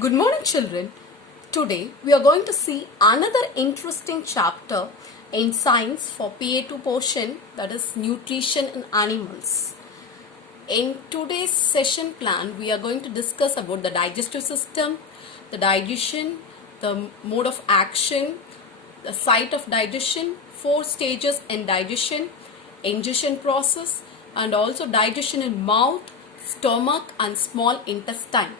Good morning, children. Today we are going to see another interesting chapter in science for PA2 portion, that is nutrition in animals. In today's session plan, we are going to discuss about the digestive system, the digestion, the mode of action, the site of digestion, 4 stages in digestion, ingestion process, and also digestion in mouth, stomach, and small intestine.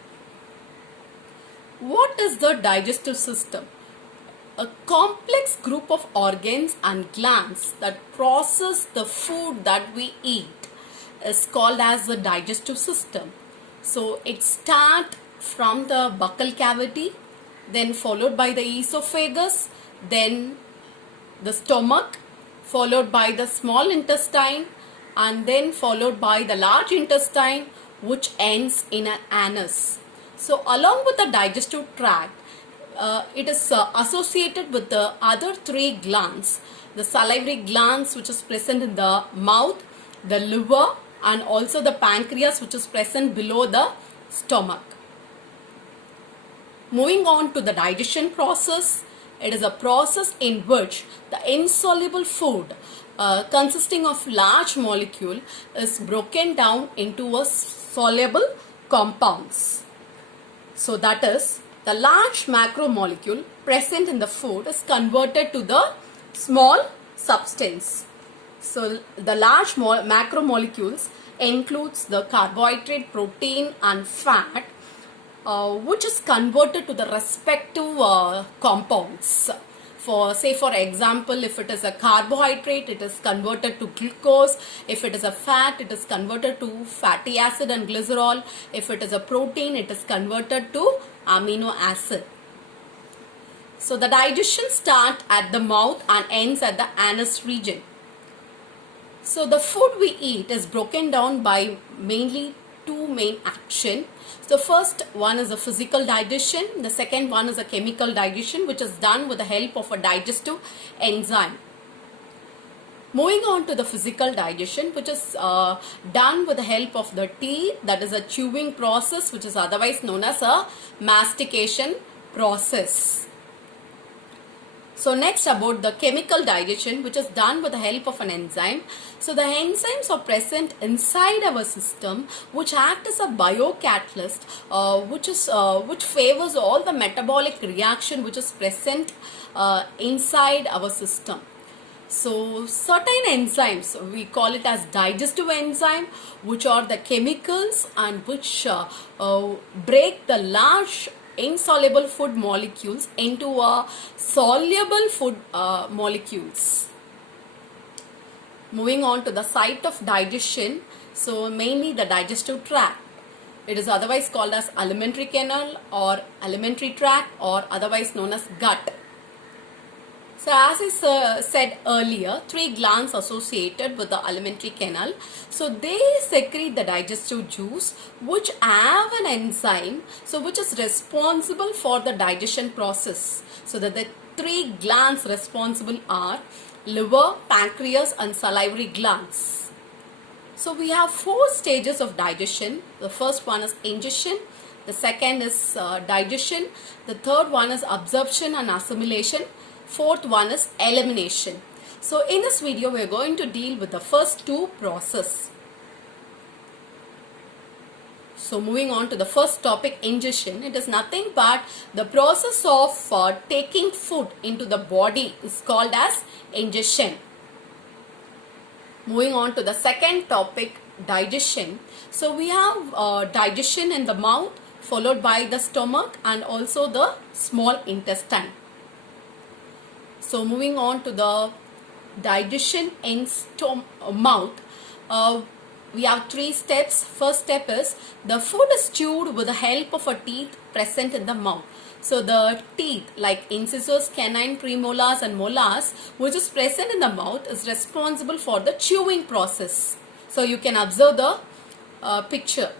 What is the digestive system? A complex group of organs and glands that process the food that we eat is called as the digestive system. So it starts from the buccal cavity, then followed by the esophagus, then the stomach, followed by the small intestine, and then followed by the large intestine, which ends in an anus. So along with the digestive tract, it is associated with the other 3 glands, the salivary glands which is present in the mouth, the liver, and also the pancreas which is present below the stomach. Moving on to the digestion process, it is a process in which the insoluble food consisting of large molecule is broken down into a soluble compounds. So that is, the large macromolecule present in the food is converted to the small substance. So the large macromolecules includes the carbohydrate, protein and fat, which is converted to the respective compounds. For example, if it is a carbohydrate, it is converted to glucose. If it is a fat, it is converted to fatty acid and glycerol. If it is a protein, it is converted to amino acid. So the digestion starts at the mouth and ends at the anus region. So the food we eat is broken down by mainly 2 main actions. The first one is a physical digestion. The second one is a chemical digestion, which is done with the help of a digestive enzyme. Moving on to the physical digestion, which is done with the help of the teeth, that is a chewing process, which is otherwise known as a mastication process. So next about the chemical digestion, which is done with the help of an enzyme. So the enzymes are present inside our system, which act as a biocatalyst, which favors all the metabolic reaction which is present inside our system. So certain enzymes, we call it as digestive enzyme, which are the chemicals and which break the large insoluble food molecules into soluble food molecules. Moving on to the site of digestion, so mainly the digestive tract. It is otherwise called as alimentary canal or alimentary tract, or otherwise known as gut. So as I said earlier, 3 glands associated with the alimentary canal. So they secrete the digestive juice, which have an enzyme, so which is responsible for the digestion process. So that the 3 glands responsible are liver, pancreas and salivary glands. So we have 4 stages of digestion. The first one is ingestion. The second is digestion. The third one is absorption and assimilation. Fourth one is elimination. So in this video we are going to deal with the first 2 processes. So moving on to the first topic, ingestion. It is nothing but the process of taking food into the body is called as ingestion. Moving on to the second topic, digestion. So we have digestion in the mouth, followed by the stomach and also the small intestine. So moving on to the digestion in mouth, we have 3 steps. First step is the food is chewed with the help of a teeth present in the mouth. So the teeth like incisors, canine premolars and molars, which is present in the mouth, is responsible for the chewing process. So you can observe the picture.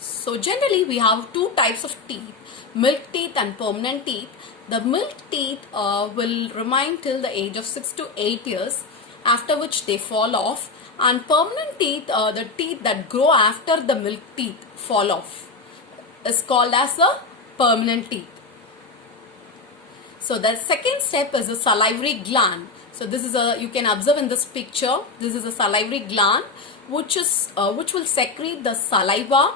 So generally we have 2 types of teeth, milk teeth and permanent teeth. The milk teeth will remain till the age of 6 to 8 years, after which they fall off, And permanent teeth, the teeth that grow after the milk teeth fall off, is called as the permanent teeth. So the second step is the salivary gland. So this is you can observe in this picture, this is a salivary gland which will secrete the saliva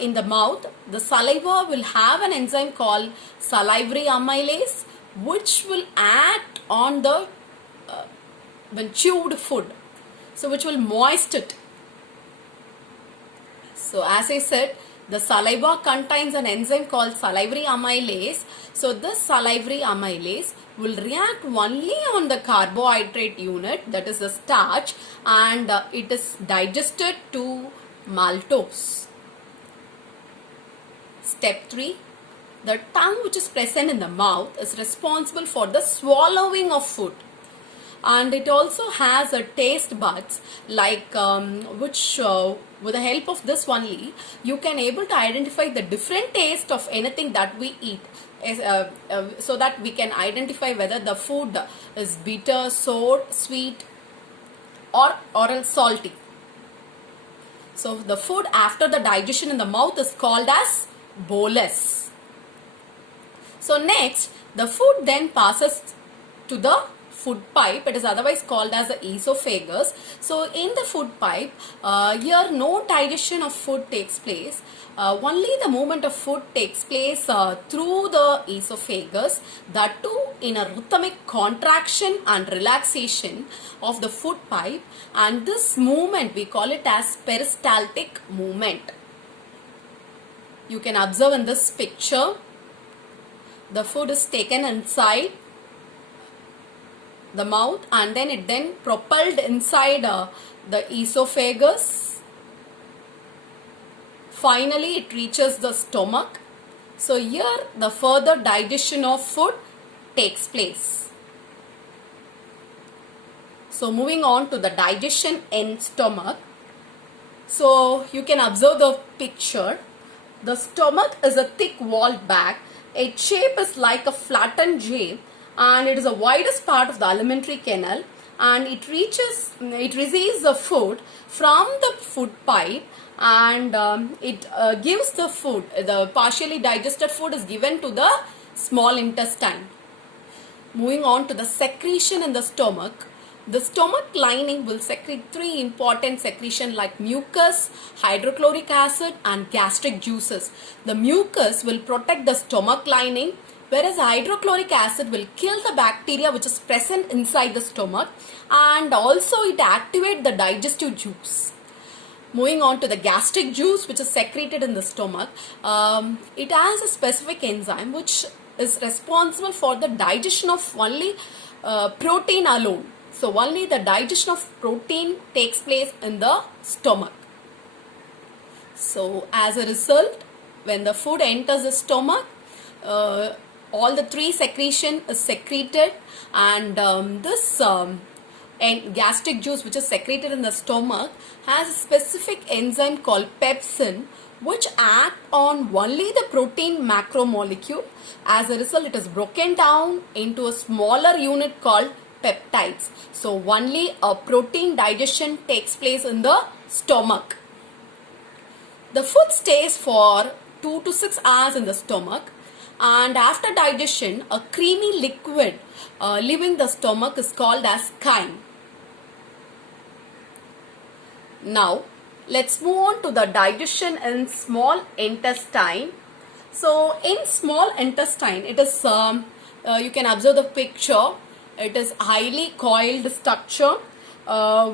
in the mouth. The saliva will have an enzyme called salivary amylase, which will act on the when chewed food, so which will moist it. So as I said, the saliva contains an enzyme called salivary amylase. So this salivary amylase will react only on the carbohydrate unit, that is the starch, and it is digested to maltose. Step 3. The tongue, which is present in the mouth, is responsible for the swallowing of food. And it also has a taste buds, like which with the help of this only you can able to identify the different taste of anything that we eat, so that we can identify whether the food is bitter, sour, sweet, or else salty. So the food after the digestion in the mouth is called as bolus. So next, the food then passes to the food pipe. It is otherwise called as the esophagus. So in the food pipe, here no digestion of food takes place. Only the movement of food takes place through the esophagus, that too in a rhythmic contraction and relaxation of the food pipe, and this movement we call it as peristaltic movement. You can observe in this picture, the food is taken inside the mouth and then it propelled inside the esophagus. Finally it reaches the stomach. So here the further digestion of food takes place. So moving on to the digestion in stomach. So you can observe the picture. The stomach is a thick walled bag. Its shape is like a flattened J, and it is the widest part of the alimentary canal, and it receives the food from the food pipe, and it gives the food, the partially digested food is given to the small intestine. Moving on to the secretion in the stomach. The stomach lining will secrete 3 important secretions like mucus, hydrochloric acid, and gastric juices. The mucus will protect the stomach lining, whereas hydrochloric acid will kill the bacteria which is present inside the stomach, and also it activates the digestive juice. Moving on to the gastric juice, which is secreted in the stomach, it has a specific enzyme which is responsible for the digestion of only protein alone. So only the digestion of protein takes place in the stomach. So as a result, when the food enters the stomach, all the 3 secretion is secreted, and this gastric juice which is secreted in the stomach has a specific enzyme called pepsin, which act on only the protein macromolecule. As a result, it is broken down into a smaller unit called peptides. So only a protein digestion takes place in the stomach. The food stays for 2 to 6 hours in the stomach, and after digestion a creamy liquid leaving the stomach is called as chyme. Now let's move on to the digestion in small intestine. So in small intestine, it is you can observe the picture. It is highly coiled structure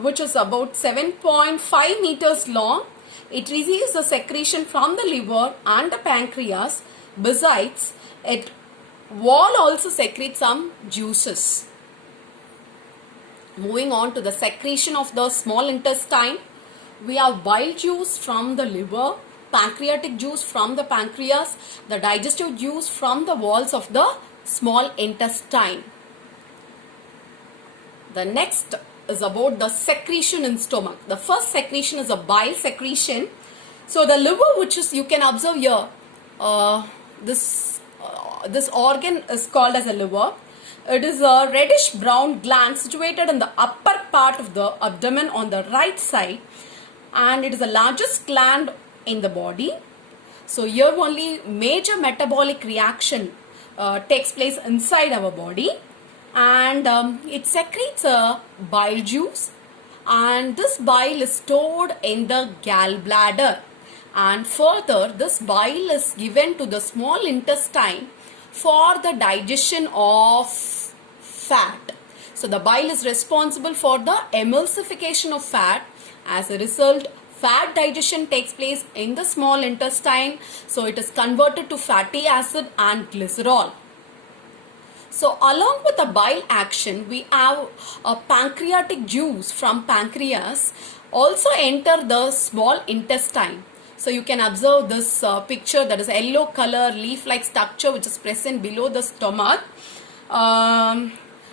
which is about 7.5 meters long. It receives the secretion from the liver and the pancreas. Besides, it wall also secretes some juices. Moving on to the secretion of the small intestine, we have bile juice from the liver, pancreatic juice from the pancreas, the digestive juice from the walls of the small intestine. The next is about the secretion in stomach. The first secretion is a bile secretion. So the liver, which is, you can observe here, this organ is called as a liver. It is a reddish brown gland situated in the upper part of the abdomen on the right side, and it is the largest gland in the body. So here only major metabolic reaction takes place inside our body, and it secretes a bile juice, and this bile is stored in the gallbladder, and further this bile is given to the small intestine for the digestion of fat. So the bile is responsible for the emulsification of fat. As a result, fat digestion takes place in the small intestine, so it is converted to fatty acid and glycerol. So along with the bile action, we have a pancreatic juice from pancreas also enter the small intestine. So you can observe this picture, that is yellow color leaf-like structure which is present below the stomach.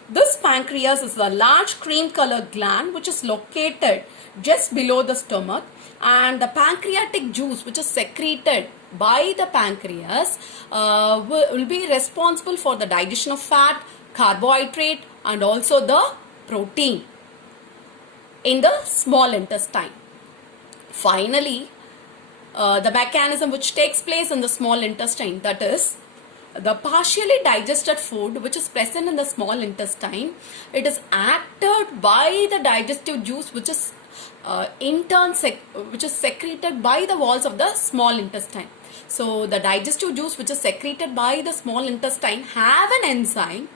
This pancreas is a large cream color gland which is located just below the stomach, and the pancreatic juice which is secreted by the pancreas will be responsible for the digestion of fat, carbohydrate, and also the protein in the small intestine. Finally, the mechanism which takes place in the small intestine, that is the partially digested food which is present in the small intestine, it is acted by the digestive juice which is in turn which is secreted by the walls of the small intestine. So the digestive juice which is secreted by the small intestine have an enzyme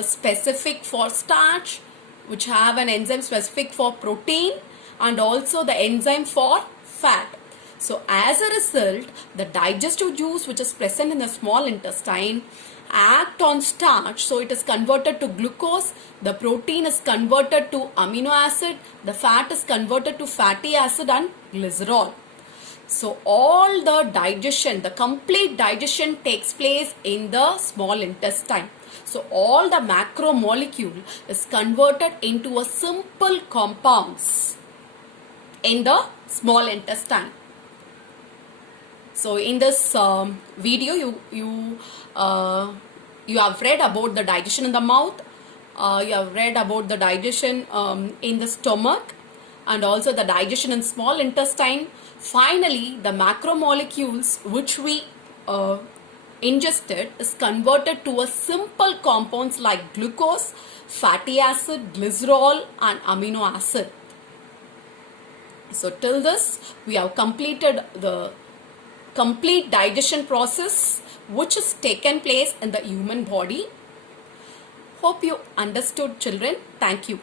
specific for starch, which have an enzyme specific for protein, and also the enzyme for fat. So as a result, the digestive juice which is present in the small intestine act on starch, so it is converted to glucose, the protein is converted to amino acid, the fat is converted to fatty acid and glycerol. So all the digestion, the complete digestion takes place in the small intestine. So all the macromolecule is converted into a simple compounds in the small intestine. So in this video, you have read about the digestion in the mouth, you have read about the digestion in the stomach, and also the digestion in small intestine. Finally, the macromolecules which we ingested is converted to a simple compounds like glucose, fatty acid, glycerol, and amino acid. So till this, we have completed the complete digestion process which has taken place in the human body. Hope you understood, children. Thank you.